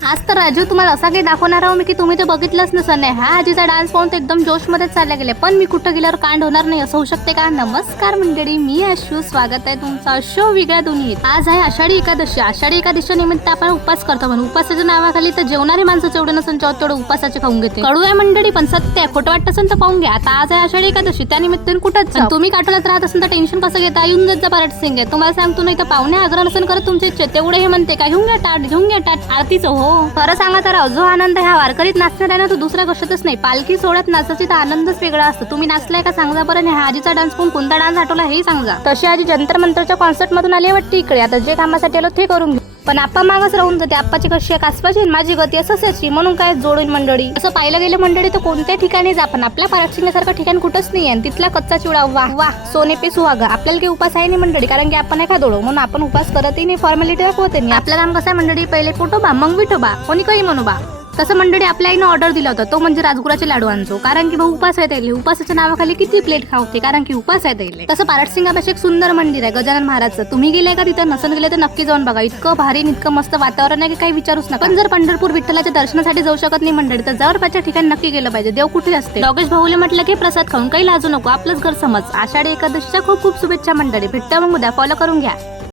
आज तर राजू तुम्हाला असा काही दाखवणार आहो मी की तुम्ही ते बघितलंच नसं. हा आजीचा डान्स पाहून तर एकदम जोश मध्ये चालला गेले, पण मी कुठं गेल्यावर कांड होणार नाही असं होऊ शकते का? नमस्कार मंडळी, मी आशू, स्वागत आहे तुमचा शो वेगळ्या दुनियेत. आज आहे आषाढी एकादशी. आषाढी एकादशी निमित्त आपण उपवास करतो, पण उपवासाच्या नावाखाली तर जेवणारे माणसं जेवढे नसून तेवढं उपवासाचे खाऊन घेते. कडू आहे मंडळी, पण सत्य आहे. खोटं वाटत असेल तर पाहून घ्या. आता आज आहे आषाढी एकादशी, त्या निमित्ताने कुठंच तुम्ही काठोल्यात राहत असेल तर टेन्शन कसं घेता? येऊन जात जा पारट सिंग आहे. तुम्हाला सांगतो नाही तर पाहुणे आग्रह नसेल करत तुमची इच्छा तेवढे हे म्हणते का घेऊन घ्या टाट, घेऊन घ्या टाट आरतीचं. हो खरं सांगा तर जो आनंद ह्या वारकरीत नाचणार आहे ना तो दुसऱ्या कशातच नाही. पालखी सोहळ्यात नाचायची तर आनंदच वेगळा असतो. तुम्ही नाचलाय का सांगा बरं. ह्या आजीचा डान्स पाहून कोणता डान्स आठवला हे सांगा. तशी आजी जंतर मंतरच्या कॉन्सर्ट मधून आली वाटते इकडे. आता जे कामासाठी आलो ते करून घेऊ, पण आप्पा मागच राहून जाते. आप्पाची कशी आहे कासवाची, माझी गती असंच याची, म्हणून काय जोडून मंडळी. असं पाहिलं गेलं मंडळी तर कोणत्या ठिकाणी जा, पण आपल्या पारक्षिण्यासारखं ठिकाण कुठंच नाही आहे. तिथला कच्चा चिवडा वाह वाह सोने पे सुहागा. आपल्याला काही उपास आहे नाही मंडळी, कारण की आपण नाही खादोडो म्हणून आपण उपास करतही नाही, फॉर्मॅलिटी दाखवते नाही. आपलं काम कसं आहे मंडळी, पहिले पोटोबा मग विठोबा, कोणी काही म्हणू बा. तसं मंडळी आपल्या आईनं ऑर्डर दिला होता, तो म्हणजे राजगुराचे लाडू आणतो, कारण की भाऊ उपास आहे. उपासाच्या नावाखाली किती प्लेट खावते, कारण की उपास आहे. तसं पारटसिंगापेक्षा एक सुंदर मंदिर आहे गजानन महाराजचं. तुम्ही गेले का तिथं? नसन गेले तर नक्की जाऊन बघा. इतकं भारी, इतकं मस्त वातावरण आहे की काही विचारूच नका. पण जर पंढरपूर विठ्ठलाच्या दर्शनासाठी जाऊ शकत नाही मंडळी तर जवळपासच्या ठिकाणी नक्की गेलं पाहिजे. देव कुठे असते. योगेश भाऊले म्हटलं की प्रसाद खाऊन काही लाजू नको, आपलंच घर समज. आषाढी एकादशीच्या खूप खूप शुभेच्छा मंडळी. भेटता मग उद्या, फॉलो करून घ्या.